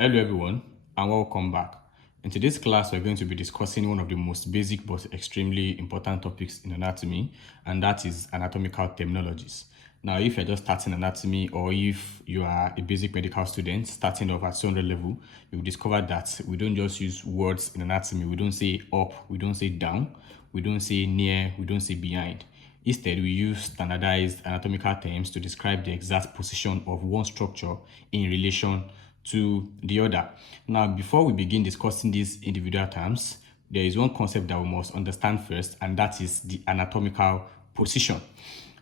Hello everyone and welcome back. In today's class, we're going to be discussing one of the most basic but extremely important topics in anatomy, and that is anatomical terminologies. Now, if you're just starting anatomy or if you are a basic medical student starting off at 200 level, you'll discover that we don't just use words in anatomy. We don't say up, we don't say down, we don't say near, we don't say behind. Instead, we use standardized anatomical terms to describe the exact position of one structure in relation to the other. Now, before we begin discussing these individual terms, there is one concept that we must understand first, and that is the anatomical position.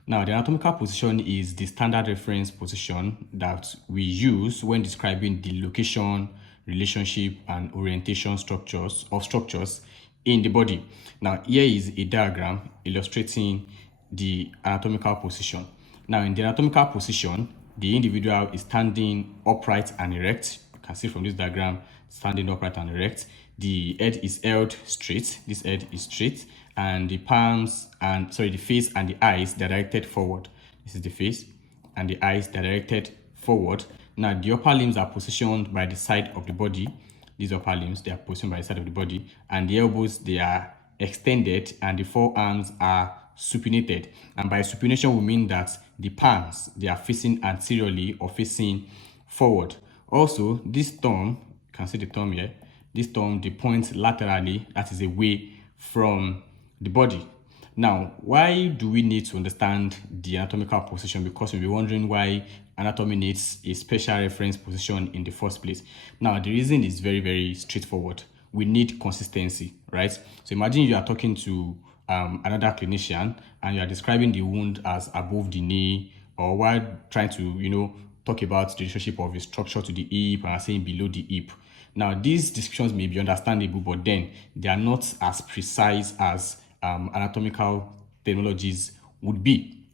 Now, the anatomical position is the standard reference position that we use when describing the location, relationship, and orientation structures in the body. Now, here is a diagram illustrating the anatomical position. Now, in the anatomical position, the individual is standing upright and erect. You can see from this diagram, standing upright and erect. The head is held straight. This head is straight, and the face and the eyes they're directed forward. This is the face, and the eyes they're directed forward. Now, the upper limbs are positioned by the side of the body. These upper limbs they are positioned by the side of the body, and the elbows they are extended, and the forearms are supinated. And by supination, we mean that the palms they are facing anteriorly or facing forward. Also, this thumb, you can see the thumb here, this thumb they point laterally, that is away from the body. Now, why do we need to understand the anatomical position? Because you'll be wondering why anatomy needs a special reference position in the first place. Now, the reason is very, very straightforward. We need consistency, right? So imagine you are talking to another clinician and you are describing the wound as above the knee, or while trying to, talk about the relationship of a structure to the hip and are saying below the hip. Now, these descriptions may be understandable, but then they are not as precise as anatomical terminologies would be.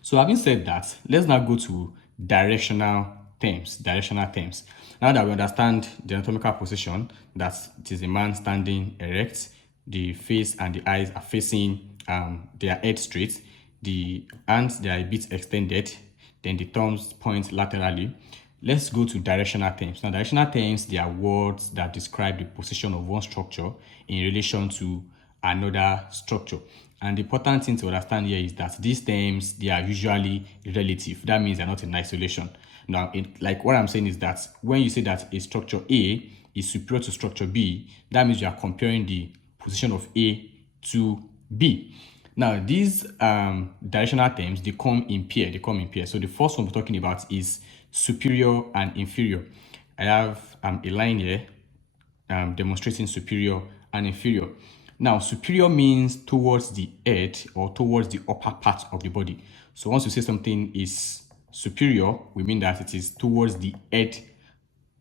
So having said that, let's now go to directional terms. Now that we understand the anatomical position, that it is a man standing erect, the face and the eyes are facing their head straight, the hands they are a bit extended, then the thumbs point laterally. Let's go to directional terms. Now, directional terms, they are words that describe the position of one structure in relation to another structure. And the important thing to understand here is that these terms, they are usually relative. That means they're not in isolation. Now, like what I'm saying is that when you say that a structure A is superior to structure B, that means you are comparing the position of A to B. Now, these directional terms, they come in pair. So the first one we're talking about is superior and inferior. I have a line here demonstrating superior and inferior. Now, superior means towards the head or towards the upper part of the body. So once we say something is superior, we mean that it is towards the head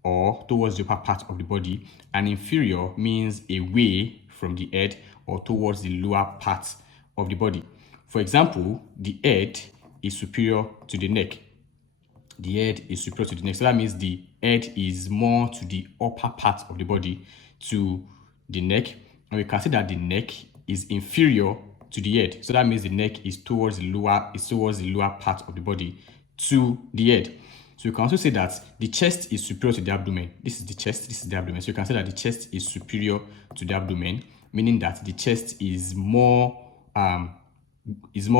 or towards the upper part of the body. And inferior means away from the head or towards the lower part of the body. For example, the head is superior to the neck. The head is superior to the neck. So that means the head is more to the upper part of the body to the neck. And we can see that the neck is inferior to the head. So that means the neck is towards the lower part of the body to the head. So you can also say that the chest is superior to the abdomen. This is the chest, this is the abdomen. So you can say that the chest is superior to the abdomen, meaning that the chest is more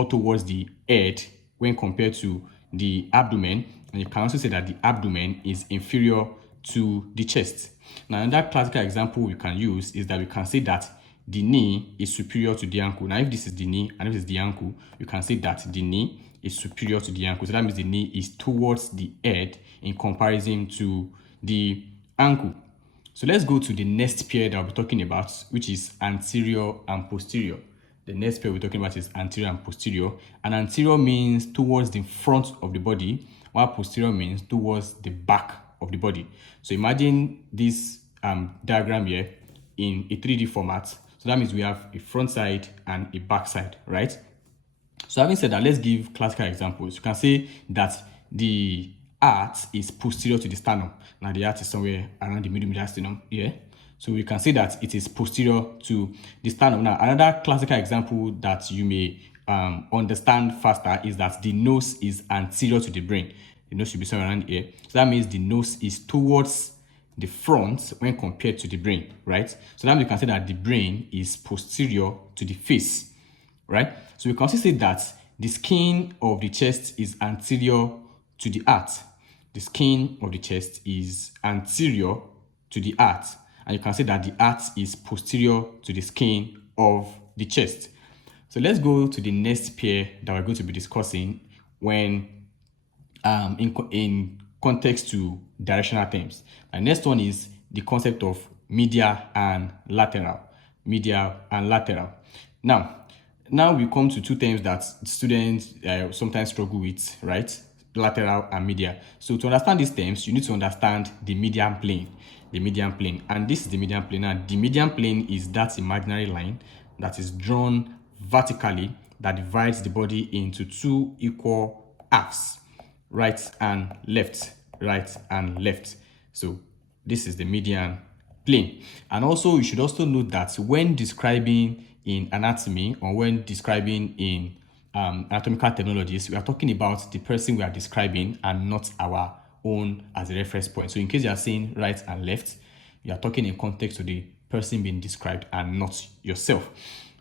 towards the head when compared to the abdomen. And you can also say that the abdomen is inferior to the chest. Now, another classical example we can use is that we can say that the knee is superior to the ankle. Now, if this is the knee and if this is the ankle, you can say that the knee is superior to the ankle. So that means the knee is towards the head in comparison to the ankle. So let's go to the next pair that we're talking about, which is anterior and posterior. The next pair we're talking about is anterior and posterior. And anterior means towards the front of the body, while posterior means towards the back of the body. So imagine this diagram here in a 3D format. So that means we have a front side and a back side, right? So having said that, let's give classical examples. You can say that the heart is posterior to the sternum. Now the heart is somewhere around the middle sternum here. So we can say that it is posterior to the sternum. Now, another classical example that you may understand faster is that the nose is anterior to the brain. The nose should be somewhere around here. So that means the nose is towards the front when compared to the brain, right? So now you can say that the brain is posterior to the face, right? So we can also say that the skin of the chest is anterior to the heart. The skin of the chest is anterior to the heart. And you can say that the heart is posterior to the skin of the chest. So let's go to the next pair that we're going to be discussing when in context to directional terms. The next one is the concept of medial and lateral. Medial and lateral. Now we come to two terms that students sometimes struggle with, right? Lateral and medial. So to understand these terms, you need to understand the median plane. The median plane. And this is the median plane. And the median plane is that imaginary line that is drawn vertically that divides the body into two equal halves, right and left, right and left. So this is the median plane. And also you should also note that when describing in anatomy or when describing in anatomical terminologies, we are talking about the person we are describing and not our own as a reference point. So in case you are saying right and left, you are talking in context to the person being described and not yourself.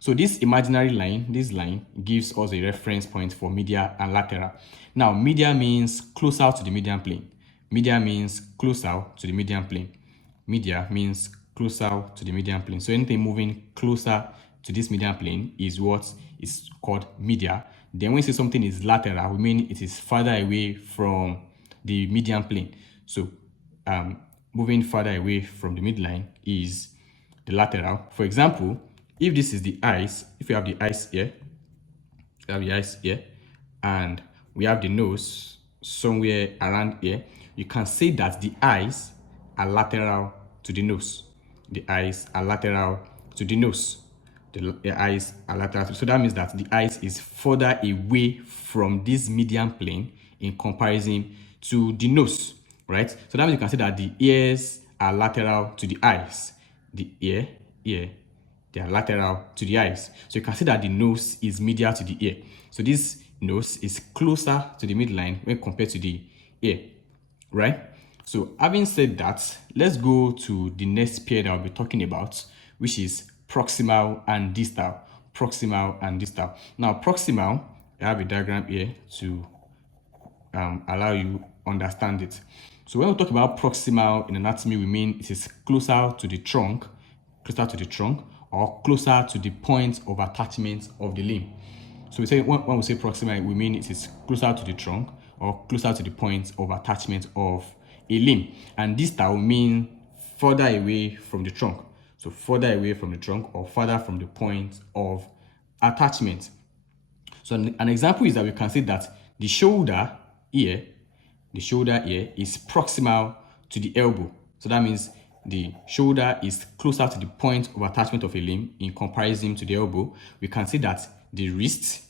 So this imaginary line, this line gives us a reference point for medial and lateral. Now, medial means closer to the median plane. Medial means closer to the median plane. Medial means closer to the median plane. So anything moving closer to this median plane is what is called medial. Then when we say something is lateral, we mean it is farther away from the median plane. So moving farther away from the midline is the lateral. For example, if this is the eyes, if we have the eyes here, and we have the nose somewhere around here, you can say that the eyes are lateral to the nose. The eyes are lateral to the nose. The eyes are lateral. So that means that the eyes is further away from this median plane in comparison to the nose, right? So that means you can say that the ears are lateral to the eyes. The ear, they are lateral to the eyes. So you can see that the nose is medial to the ear. So this nose is closer to the midline when compared to the ear, right? So having said that, let's go to the next pair that I'll be talking about, which is proximal and distal. Proximal and distal. Now, proximal, I have a diagram here to allow you understand it. So when we talk about proximal in anatomy, we mean it is closer to the trunk, or closer to the point of attachment of the limb. So we say when we say proximal, we mean it is closer to the trunk or closer to the point of attachment of a limb. And distal will mean further away from the trunk. So further away from the trunk or further from the point of attachment. So an example is that we can say that the shoulder here is proximal to the elbow. So that means the shoulder is closer to the point of attachment of a limb in comparison to the elbow. We can say that the wrist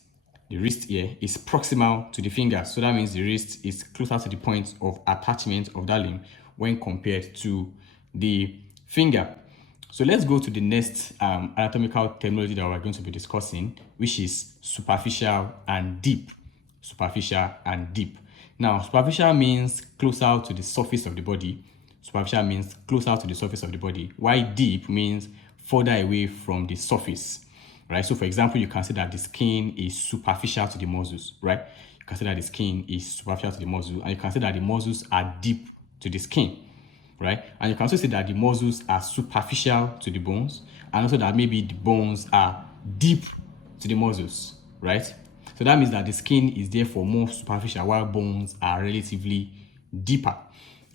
here is proximal to the finger. So that means the wrist is closer to the point of attachment of that limb when compared to the finger. So let's go to the next anatomical terminology that we're going to be discussing, which is superficial and deep. Superficial and deep. Now, superficial means closer to the surface of the body. Superficial means closer to the surface of the body, while deep means further away from the surface, right? So for example, you can say that the skin is superficial to the muscles, right? You can say that the skin is superficial to the muscles, and you can say that the muscles are deep to the skin, right? And you can also say that the muscles are superficial to the bones, and also that maybe the bones are deep to the muscles, right? So that means that the skin is therefore more superficial while bones are relatively deeper.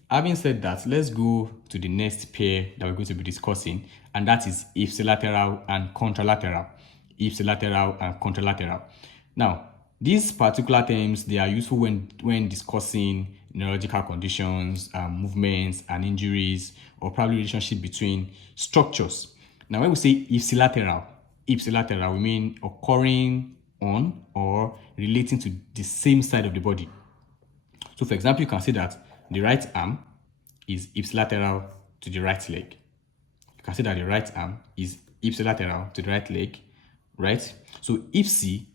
Having said that, let's go to the next pair that we're going to be discussing, and that is ipsilateral and contralateral. Ipsilateral and contralateral. Now, these particular terms, they are useful when discussing neurological conditions, movements and injuries, or probably relationship between structures. Now, when we say ipsilateral, we mean occurring on or relating to the same side of the body. So for example, you can say that the right arm is ipsilateral to the right leg. You can say that the right arm is ipsilateral to the right leg, right? So ipsi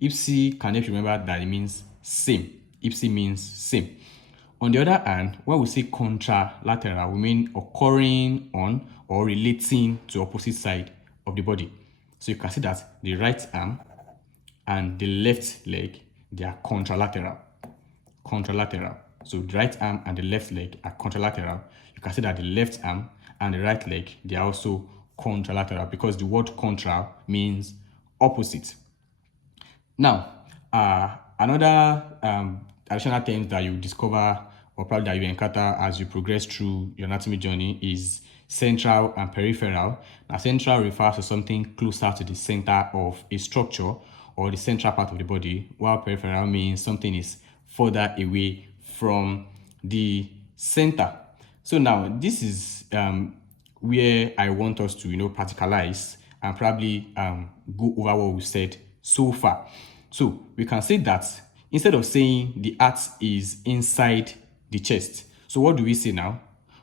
can help you remember that it means same. Ipsi means same. On the other hand, when we say contralateral, we mean occurring on or relating to opposite side of the body. So you can see that the right arm and the left leg, they are contralateral. Contralateral. So the right arm and the left leg are contralateral. You can see that the left arm and the right leg, they are also contralateral because the word contra means opposite. Now, another additional terms that you discover or probably that you encounter as you progress through your anatomy journey is central and peripheral. Now, central refers to something closer to the center of a structure or the central part of the body, while peripheral means something is further away from the center. So now this is where I want us to, practicalize and probably go over what we said so far. So we can say that instead of saying the heart is inside the chest, so what do we say now?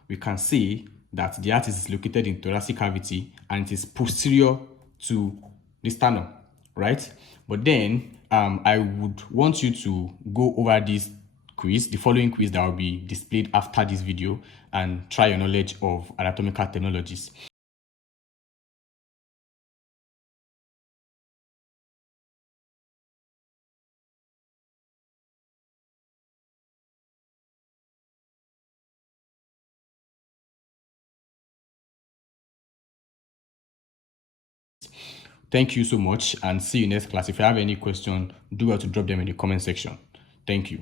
We can say that the heart is located in thoracic cavity and it is posterior to the sternum, right? But then I would want you to go over this quiz, the following quiz that will be displayed after this video, and try your knowledge of anatomical terminologies. Thank you so much and see you next class. If you have any question, do well to drop them in the comment section. Thank you.